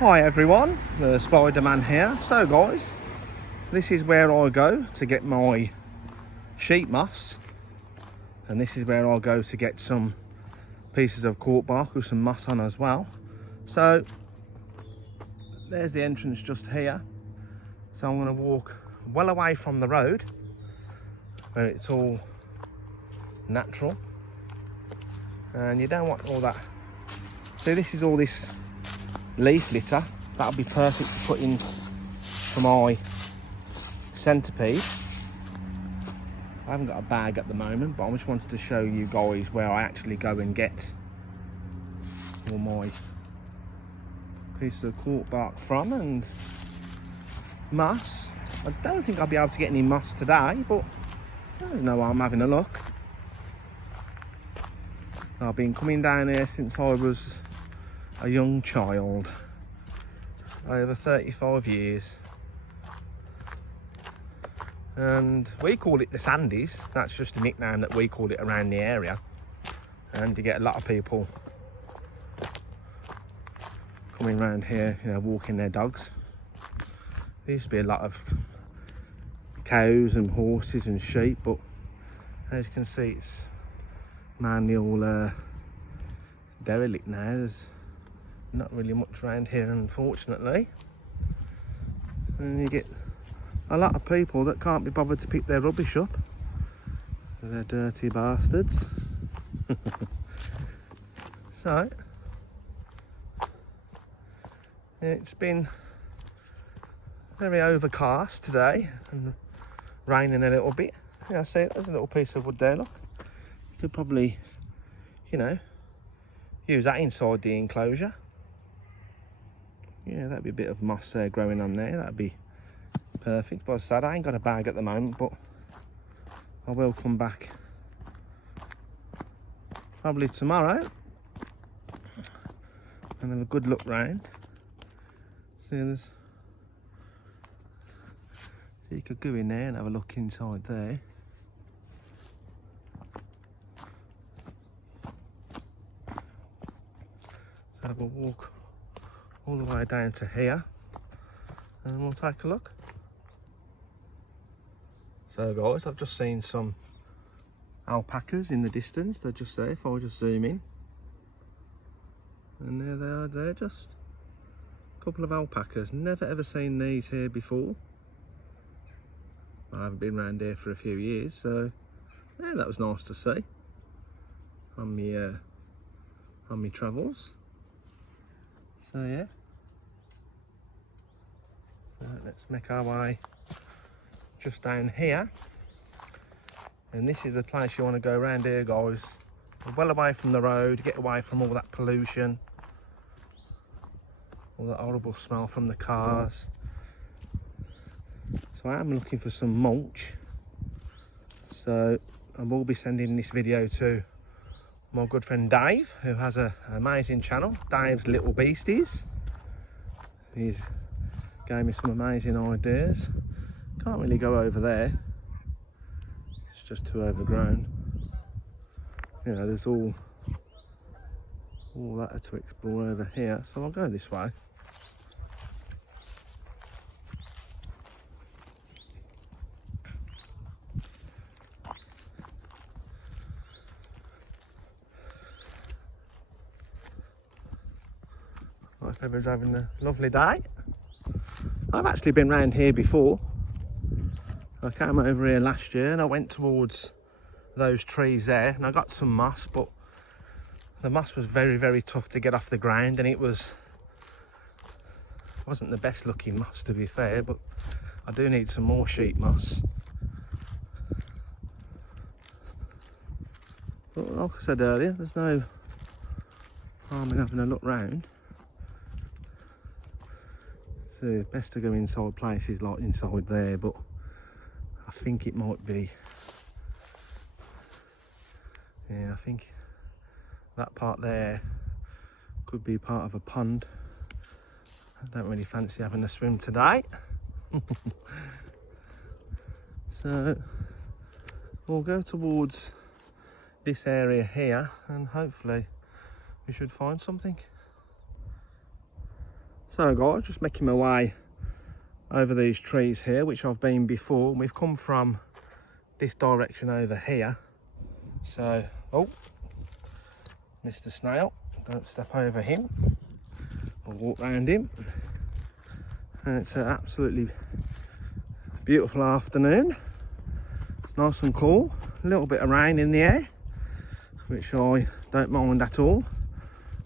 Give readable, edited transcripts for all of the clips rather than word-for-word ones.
Hi everyone, the Spider-Man here. So guys, this is where I go to get my sheep moss, and this is where I'll go to get some pieces of cork bark with some moss on as well. So there's the entrance just here. So I'm going to walk well away from the road where it's all natural, and you don't want all that. So this is all this leaf litter. That'll be perfect to put in for my centipede. I haven't got a bag at the moment, but I just wanted to show you guys where I actually go and get all my pieces of cork bark from, and moss. I don't think I'll be able to get any moss today, but there's no harm having a look. I've been coming down here since I was a young child, over 35 years, and we call it the Sandies. That's just a nickname that we call it around the area, and you get a lot of people coming around here, you know, walking their dogs. There used to be a lot of cows and horses and sheep, but as you can see, it's mainly all derelict now. There's not really much around here, unfortunately, and you get a lot of people that can't be bothered to pick their rubbish up. They're dirty bastards. So it's been very overcast today and raining a little bit. Yeah, I see there's a little piece of wood there, look. You could probably, you know, use that inside the enclosure. Yeah, that'd be a bit of moss there growing on there. That'd be perfect. But as I said, I ain't got a bag at the moment, but I will come back probably tomorrow and have a good look round. See, there's, so you could go in there and have a look inside there. So we'll walk all the way down to here and then we'll take a look. So guys, I've just seen some alpacas in the distance. They're just there, if I just zoom in. And there they are there, just a couple of alpacas. Never ever seen these here before. I haven't been around here for a few years, so yeah, that was nice to see on my travels. So yeah, so let's make our way just down here, and this is the place you want to go around here, guys. Well away from the road, get away from all that pollution, all that horrible smell from the cars. So I am looking for some mulch, so I will be sending this video to my good friend Dave, who has an amazing channel, Dave's Little Beasties. He's gave me some amazing ideas. Can't really go over there, it's just too overgrown. You know, there's all that to explore over here, so I'll go this way. I hope everyone's having a lovely day. I've actually been round here before. I came over here last year and I went towards those trees there and I got some moss, but the moss was very, very tough to get off the ground, and it wasn't the best looking moss, to be fair, but I do need some more sheep moss. But like I said earlier, there's no harm in having a look round. So best to go inside places like inside there, but I think it might be, yeah, I think that part there could be part of a pond. I don't really fancy having a swim today. So we'll go towards this area here and hopefully we should find something. So guys, just making my way over these trees here, which I've been before. We've come from this direction over here. So, oh, Mr. Snail, don't step over him. I'll walk round him. And it's an absolutely beautiful afternoon. Nice and cool. A little bit of rain in the air, which I don't mind at all.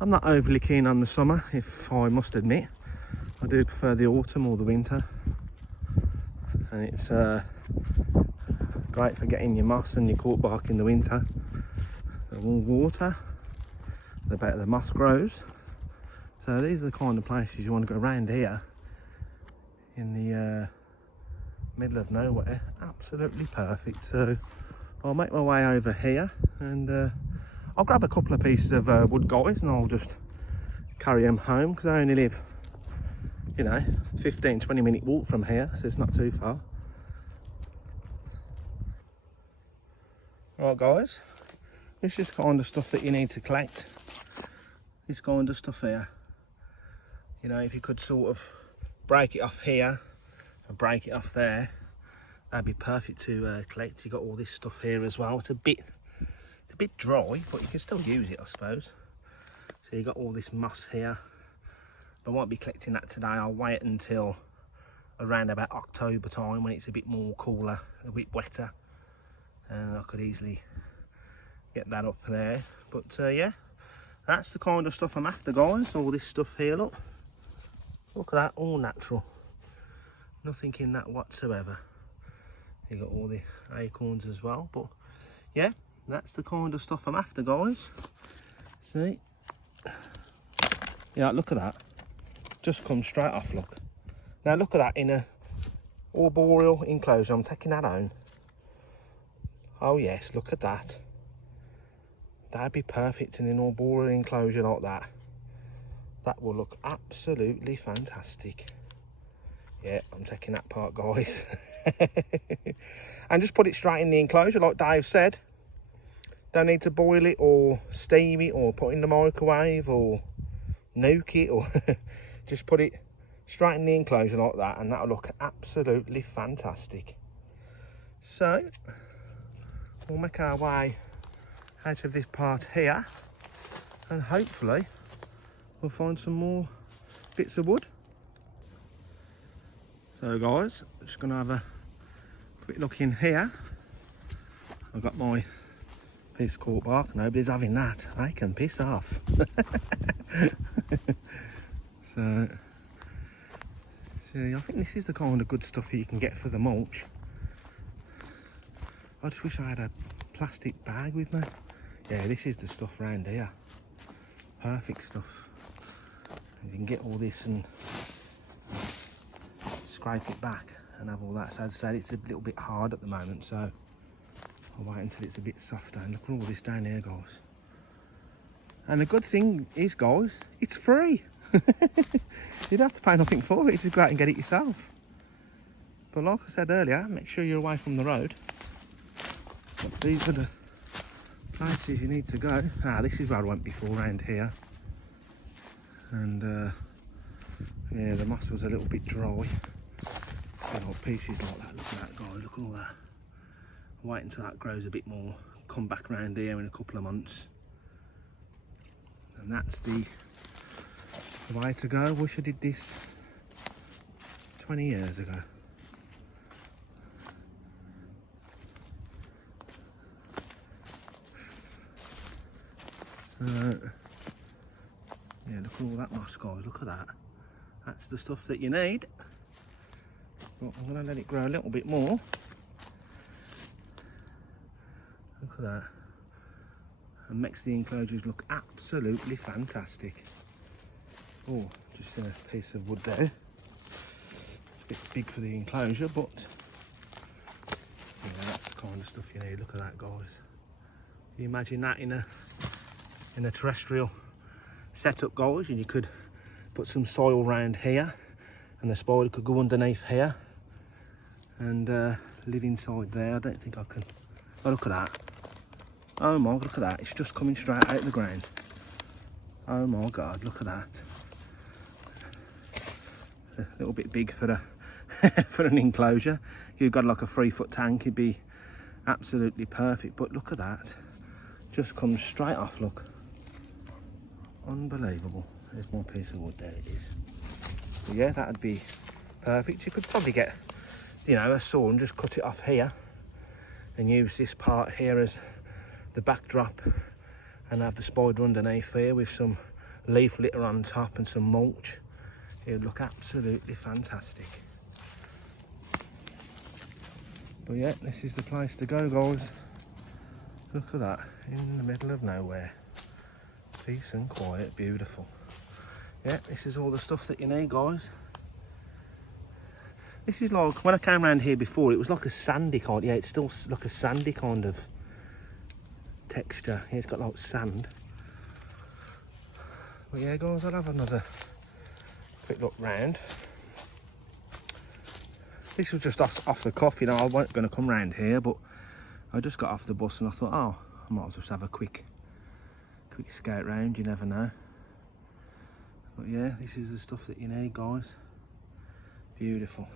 I'm not overly keen on the summer, if I must admit. I do prefer the autumn or the winter. And it's great for getting your moss and your cork bark in the winter. The more water, the better the moss grows. So these are the kind of places you want to go around here in the middle of nowhere. Absolutely perfect. So I'll make my way over here and I'll grab a couple of pieces of wood, guys, and I'll just carry them home because I only live, you know, 15-20 minute walk from here, so it's not too far. Right guys, this is kind of stuff that you need to collect. This kind of stuff here. You know, if you could sort of break it off here and break it off there, that'd be perfect to collect. You got all this stuff here as well. It's a bit dry, but you can still use it, I suppose. So you got all this moss here. I won't be collecting that today. I'll wait until around about October time when it's a bit more cooler, a bit wetter, and I could easily get that up there. But yeah, that's the kind of stuff I'm after, guys. All this stuff here, look at that, all natural, nothing in that whatsoever. You got all the acorns as well. But yeah, that's the kind of stuff I'm after, guys. See, yeah, look at that, just come straight off. Look now, look at that in a arboreal enclosure. I'm taking that home. Oh yes, look at that. That'd be perfect in an arboreal enclosure like that. That will look absolutely fantastic. Yeah, I'm taking that part, guys. And just put it straight in the enclosure like Dave said. Don't need to boil it or steam it or put it in the microwave or nuke it, or just put it straight in the enclosure like that, and that'll look absolutely fantastic. So we'll make our way out of this part here and hopefully we'll find some more bits of wood. So guys, I'm just going to have a quick look in here. I've got my piece of cork bark. Nobody's having that. They can piss off. So see, I think this is the kind of good stuff that you can get for the mulch. I just wish I had a plastic bag with me. Yeah, this is the stuff around here. Perfect stuff. You can get all this and scrape it back and have all that. So as I said, it's a little bit hard at the moment, so I'll wait until it's a bit softer. And look at all this down here, guys. And the good thing is, guys, it's free. You don't have to pay nothing for it, just go out and get it yourself. But like I said earlier, make sure you're away from the road. But these are the places you need to go. Ah, this is where I went before, around here. And yeah, the moss was a little bit dry. Got pieces like that. Look at that, guys, look at all that. Wait until that grows a bit more, come back around here in a couple of months, and that's the way to go. Wish I did this 20 years ago. So yeah, look at all that moss, guys, look at that. That's the stuff that you need. But I'm going to let it grow a little bit more. Look at that. And makes the enclosures look absolutely fantastic. Oh, just a piece of wood there. It's a bit big for the enclosure, but yeah, that's the kind of stuff you need. Look at that, guys. Can you imagine that in a terrestrial setup, guys? And you could put some soil around here, and the spider could go underneath here and live inside there. I don't think I can. Oh, look at that. Oh my, look at that. It's just coming straight out of the ground. Oh my God, look at that. a little bit big for for an enclosure. If you've got like a 3-foot tank, it'd be absolutely perfect. But look at that, just comes straight off. Look, unbelievable. There's my piece of wood, there it is. But yeah, that'd be perfect. You could probably get, you know, a saw and just cut it off here and use this part here as the backdrop and have the spider underneath here with some leaf litter on top and some mulch. It would look absolutely fantastic. But yeah, this is the place to go, guys. Look at that, in the middle of nowhere. Peace and quiet, beautiful. Yeah, this is all the stuff that you need, guys. This is like, when I came around here before, it was like a sandy kind, yeah, it's still like a sandy kind of texture. Yeah, it's got like sand. But yeah, guys, I'll have another quick look round. This was just off the cuff, you know, I wasn't going to come round here, but I just got off the bus and I thought, oh, I might as well just have a quick scout round, you never know. But yeah, this is the stuff that you need, guys. Beautiful.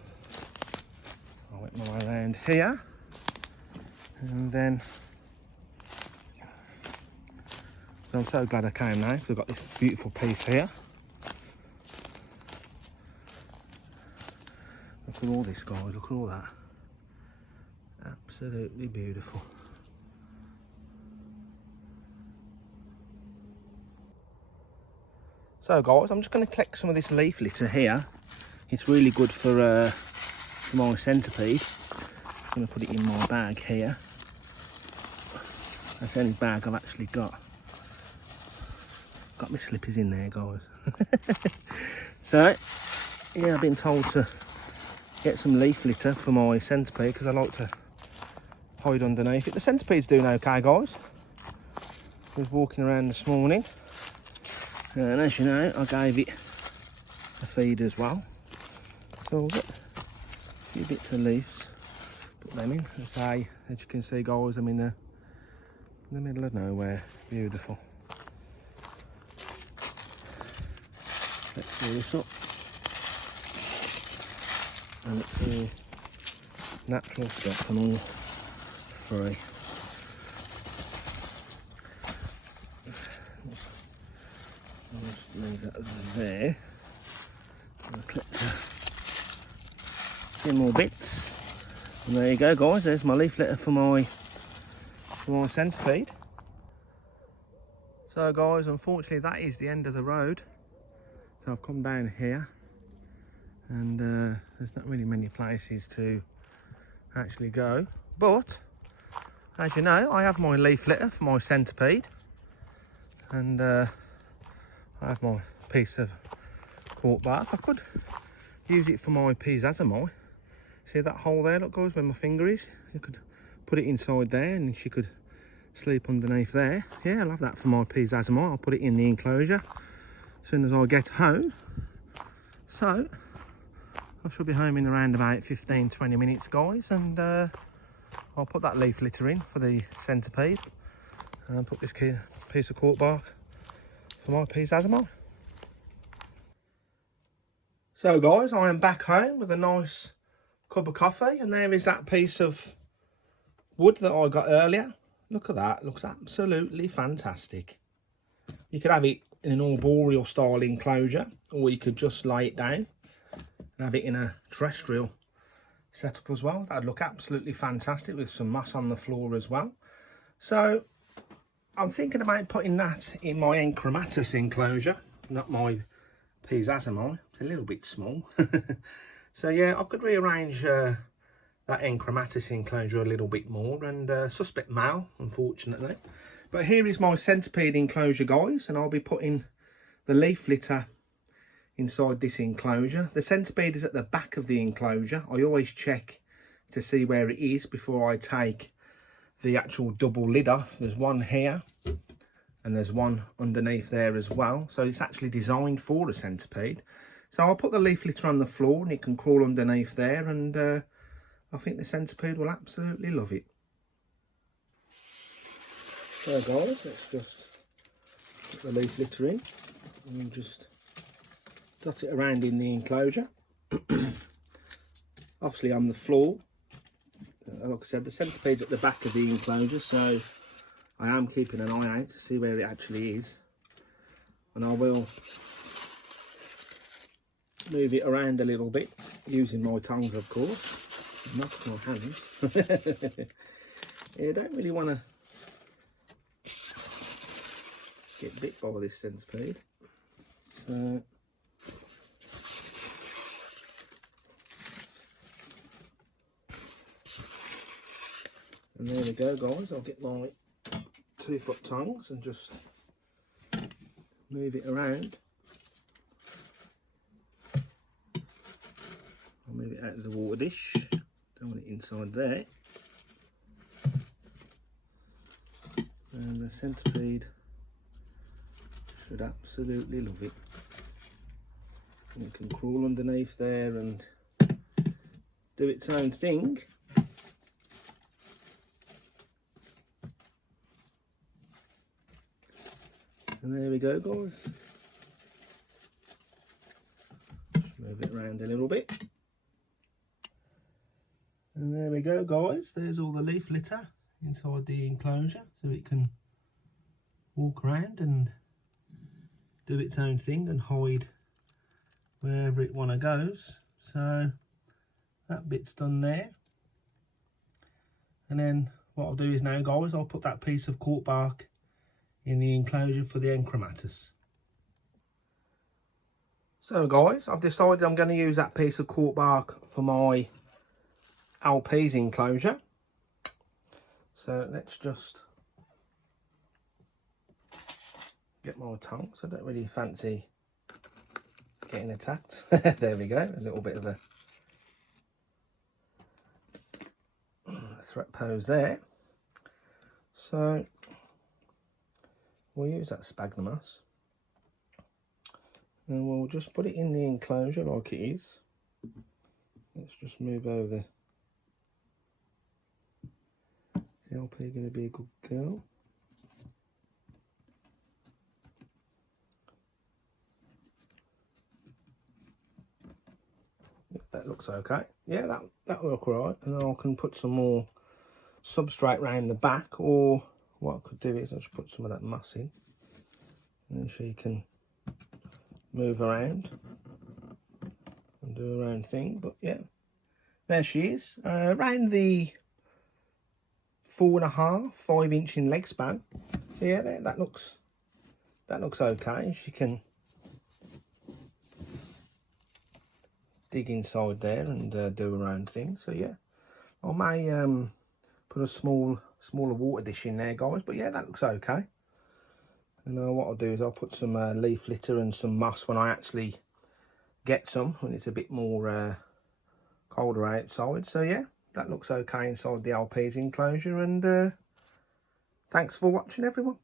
I went my way around here, and then so I'm so glad I came now because I've got this beautiful piece here. Look at all this, guys, look at all that. Absolutely beautiful. So guys, I'm just going to collect some of this leaf litter here. It's really good for my centipede. I'm going to put it in my bag here. That's the only bag I've actually got. Got my slippers in there, guys. So, yeah, I've been told to get some leaf litter for my centipede because I like to hide underneath it. The centipede's doing okay, guys. I was walking around this morning, and as you know, I gave it a feed as well. So I'll get a few bits of leaves, put them in. As you can see, guys, I'm in the middle of nowhere. Beautiful. Let's fill this up. And it's all natural stuff and all free. I'll just leave that there. I'll collect a few more bits. And there you go, guys. There's my leaf litter for my centipede. So, guys, unfortunately, that is the end of the road. So I've come down here, and there's not really many places to actually go. But as you know, I have my leaf litter for my centipede, and I have my piece of cork bark. I could use it for my peas asamoah. See that hole there, look, guys, where my finger is? You could put it inside there and she could sleep underneath there. Yeah, I'll have that for my peas asamoah. I'll put it in the enclosure as soon as I get home. So I should be home in around about 15-20 minutes, guys, and I'll put that leaf litter in for the centipede and put this piece of cork bark for my peas asamoah. So, guys, I am back home with a nice cup of coffee, and there is that piece of wood that I got earlier. Look at that, looks absolutely fantastic. You could have it in an arboreal style enclosure, or you could just lay it down and have it in a terrestrial setup as well. That'd look absolutely fantastic with some moss on the floor as well. So I'm thinking about putting that in my encromatus enclosure, not my peas asamoah. It's a little bit small. So yeah, I could rearrange that encromatus enclosure a little bit more, and suspect male, unfortunately. But here is my centipede enclosure, guys, and I'll be putting the leaf litter inside this enclosure. The centipede is at the back of the enclosure. I always check to see where it is before I take the actual double lid off. There's one here and there's one underneath there as well. So it's actually designed for a centipede. So I'll put the leaf litter on the floor and it can crawl underneath there, and I think the centipede will absolutely love it. So guys, let's just put the leaf litter in and just dot it around in the enclosure. obviously on the floor. Like I said, the centipede's at the back of the enclosure, so I am keeping an eye out to see where it actually is, and I will move it around a little bit using my tongs, of course, not my hands. Yeah, I don't really want to get bit by this centipede, so and there we go, guys. I'll get my 2-foot tongs and just move it around. I'll move it out of the water dish. Don't want it inside there. And the centipede should absolutely love it. And it can crawl underneath there and do its own thing. And there we go, guys. Just move it around a little bit. And there we go, guys. There's all the leaf litter inside the enclosure, so it can walk around and do its own thing and hide wherever it goes. So that bit's done there. And then what I'll do is now, guys, I'll put that piece of cork bark in the enclosure for the encromatus. So guys, I've decided I'm going to use that piece of cork bark for my LP's enclosure. So let's just get my tongs. I don't really fancy getting attacked. There we go, a little bit of a threat pose there. So we'll use that sphagnum moss and we'll just put it in the enclosure like it is. Let's just move over. The LP going to be a good girl. That looks okay. Yeah, that'll look alright. And then I can put some more substrate around the back, or what I could do is I'll just put some of that moss in, and then she can move around and do her own thing. But yeah, there she is, around the 4.5–5 inch in leg span. So yeah, that looks okay. She can dig inside there and do her own thing. So yeah, I may put a smaller water dish in there, guys, but yeah, that looks okay. And what I'll do is I'll put some leaf litter and some moss when I actually get some, when it's a bit more colder outside. So yeah, that looks okay inside the LP's enclosure, and thanks for watching, everyone.